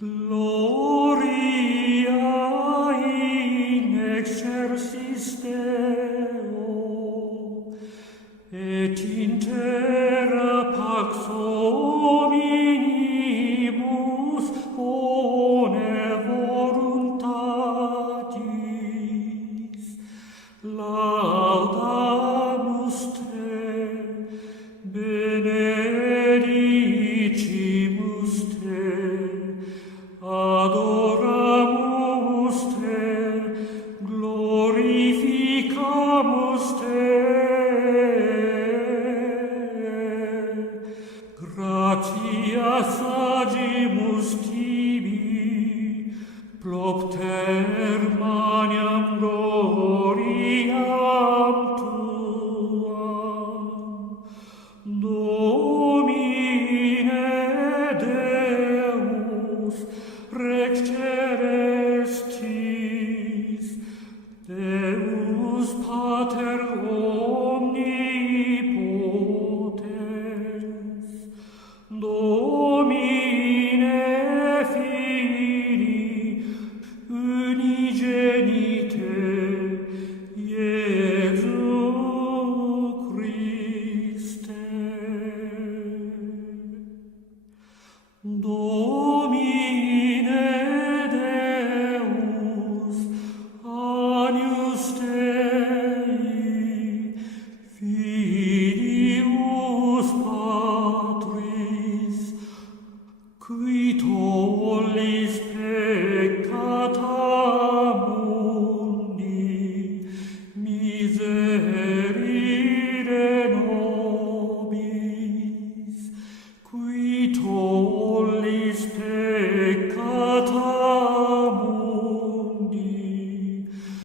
Gloria in excelsis Deo, et in terra pax hominibus bone voluntatis. Laudamus te, benedicimus te, adoramus te, glorificamus te. Gratias agimus tibi, propter maniam gloriam tuam. Domine Deus, Rex celestis, Deus Pater omnipotens, Domine Filii unigenite, Iesu Christe. Domine Deus, Agnus Dei, Filius Patris, qui tollis peccata mundi, miserere nobis, qui tollis peccata